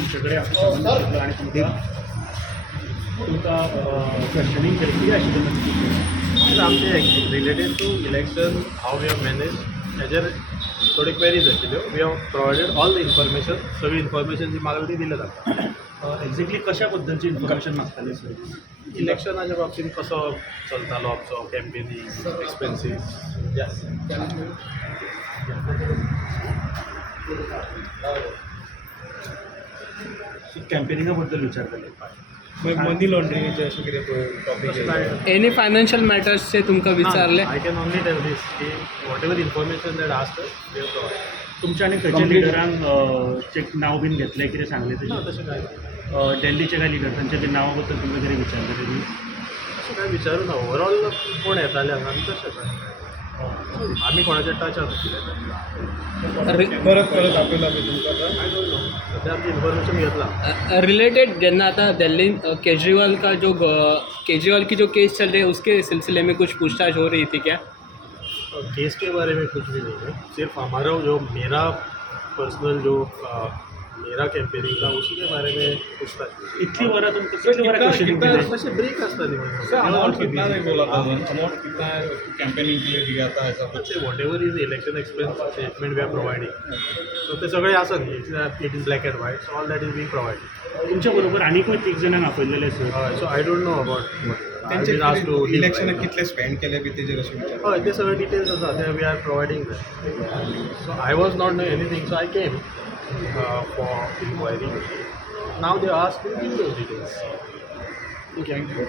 तुमच्याकडे आणि तुमका क्वेश्चनिंग केली अशी आमचे related to election how we have manage हेजेर थोडी क्वेरीज आशिल्ल्यो we have provided all the information सगळी इन्फॉर्मेशन जी मागली ती दिल्या जाता एक्झॅक्टली कशा बद्दलची इन्फॉर्मेशन मागताले सर इलेक्शनाच्या बाबतीत कसो चलतालो आमचो कॅम्पेनिंग एक्सपेन्सीस यस कॅम्पेनिंगा बद्दल विचारताले मनी लॉन्ड्रिंगचे अशें कितें टॉपीक एनी फायनान्शियल मॅटर्सचे तुमकां विचारले I can only tell this की whatever information that asked we have provided तुमच्या आणि खंयच्या लिडरांक चेक नांव बीन घेतलें कितें सांगलें ना तशें तशें काय दिल्लीचे काय लिडर तांच्या नांवा बद्दल तुमकां कितें विचारलें तेणी तशें काय विचारूं ना ओवरऑल कोण येताले हांगा आमी तशें काय आमी कोणाच्या टचान परत परत आपयला आमी तुमकां आय डोंट नो सध्या आमची इन्फॉर्मेशन घेतला रिलेटेड जेन्ना आता दिल्ली केजरीवाल की जो केस चल रही है उसके सिलसिले में कुछ पूछताछ हो रही थी क्या? केस के बारे में कुछ भी नहीं है सिर्फ हमारा जो मेरा पर्सनल जो मेरा कैंपेनिंग था उसी के बारे में पूछताछ हुई। इतली वरां तुमकां कितली वरां क्वेश्चनिंग केलें तशें ब्रेक आसताली अमाउंट कितना है बोला था अमाउंट कितना है कैंपेनिंग के लिए दिया था ऐसा कुछ whatever is election expense statement we are providing so ते सगळे आसत it is black and white so all that is being provided तुमच्या बरोबर आनीकूय 3 जाणांक आपयलेले सर हय so I don't know about इलेक्शनाक कितले स्पेंड केले बी तेजेर अशें विचार हय ते सगळे डिटेल्स आसा ते we are providing so I was not know anything so I came for inquiry now they ask give those details thank you